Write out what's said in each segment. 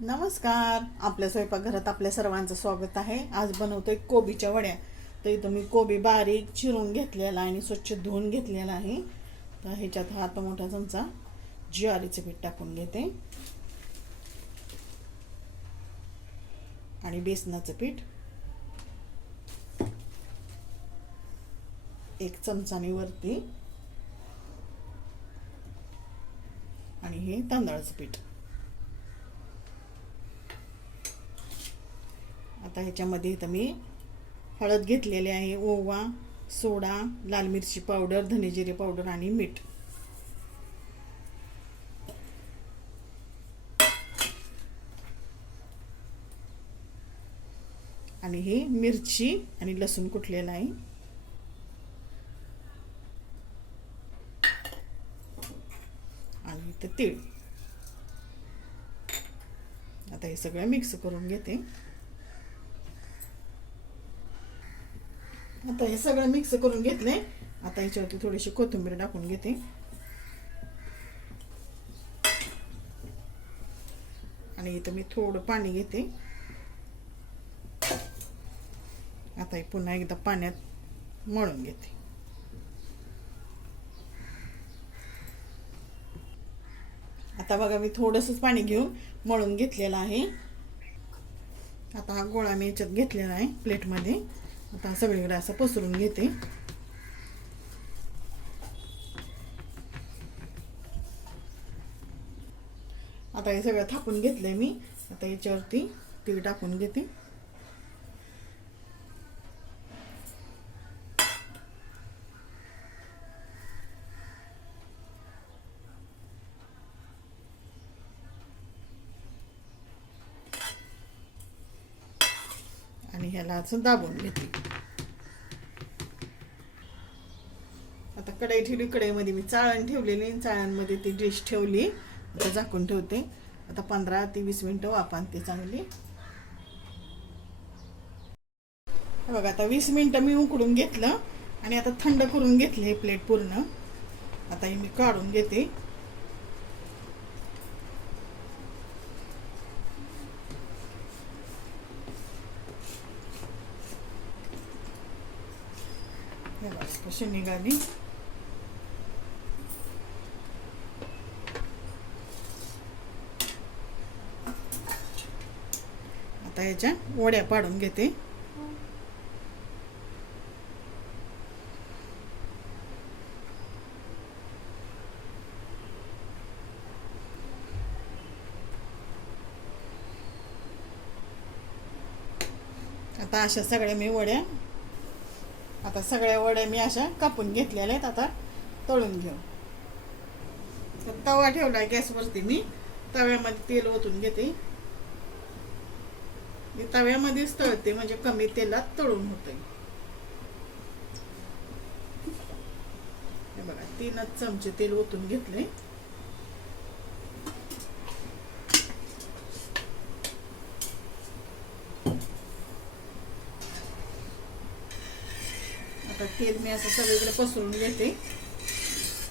नमस्कार. आपल्या स्वयंपाकघरात आपल्या सर्वांचं स्वागत आहे. आज बनवतोय कोबीच्या वड्या. तर इथं मी कोबी बारीक चिरून घेतलेला आणि स्वच्छ धुवून घेतलेला आहे. तर ह्याच्यात हा तो मोठा चमचा ज्वारीचं पीठ टाकून घेते. आणि बेसनाचं पीठ. एक चमचा मी वरती. आणि हे तांदळाचं पीठ. आता ह्याच्यामध्ये इथं मी हळद घेतलेली आहे ओवा सोडा लाल मिरची पावडर धनेजिरे पावडर आणि मीठ. आणि ही मिरची आणि लसूण कुठलेलं आहे. आणि इथं तीळ. आता हे सगळं मिक्स करून घेते. आता हे सगळं मिक्स करून घेतले आता याच्यावरती थोडीशी कोथिंबीर टाकून घेते. आणि इथं मी थोडं पाणी घेते. आता हे पुन्हा एकदा पाण्यात मळून घेते. आता बघा मी थोडंसंच पाणी घेऊन मळून घेतलेलं आहे. आता हा गोळा मी याच्यात घेतलेला आहे प्लेटमध्ये. आता सगळीकडे असं पसरून घेते. आता हे सगळं थापून घेतलंय मी. आता याच्यावरती तीळ टाकून घेते. आणि ह्याला असं दाबून घेते. आता कढई ठेवली कढईमध्ये मी चाळण ठेवलेली चाळणमध्ये ती डिश ठेवली. आता झाकून ठेवते. आता पंधरा ते वीस मिनटं वापन ते चांगली बघा आता वीस मिनटं मी उकडून घेतलं आणि आता थंड करून घेतले हे प्लेट पूर्ण. आता हे मी काढून घेते. हे बघा कशी निघाली? आता याच्या वड्या पाडून घेते. आता अशा सगळ्या मी वड्या आता सगळ्या वड्या मी अशा कापून घेतलेल्या आहेत आता तळून घेऊ. तवा ठेवला गॅसवरती मी. तव्यामध्ये तेल ओतून घेते. मी तव्यामध्येच तळते म्हणजे कमी तेलात तळून होतंय. हे बघा तीनच चमचे तेल ओतून घेतले आता तेल मी असं सगळीकडे पसरून घेते.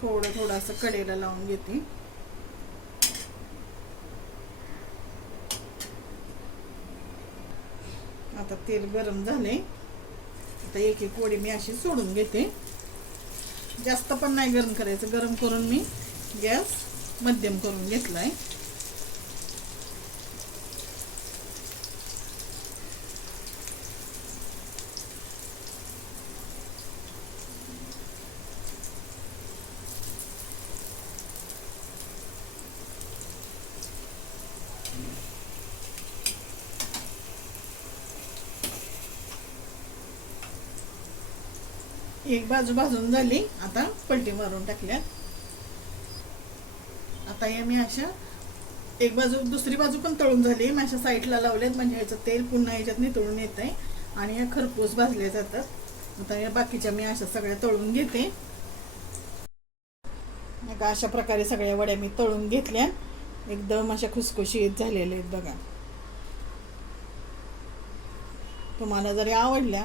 थोडं थोडं असं कडेला लावून घेते. आता तेल गरम झाले आता एक एक वडी मी अशी सोडून घेते. जास्त पण नाही गरम करायचं. गरम करून मी गॅस मध्यम करून घेतलाय. एक बाजू भाजून झाली. आता पलटी मारून टाकल्या आता या मी अशा एक बाजू दुसरी बाजू पण तळून झाली. मी अशा साईडला लावल्यात म्हणजे ह्याचं तेल पुन्हा ह्याच्यात नितळून येत आहे आणि या खरपूस भाजल्या जातात. आता या बाकीच्या मी अशा सगळ्या तळून घेते. का अशा प्रकारे सगळ्या वड्या मी तळून घेतल्या. एकदम अशा खुसखुशीत झालेल्या आहेत बघा. तुम्हाला जरी आवडल्या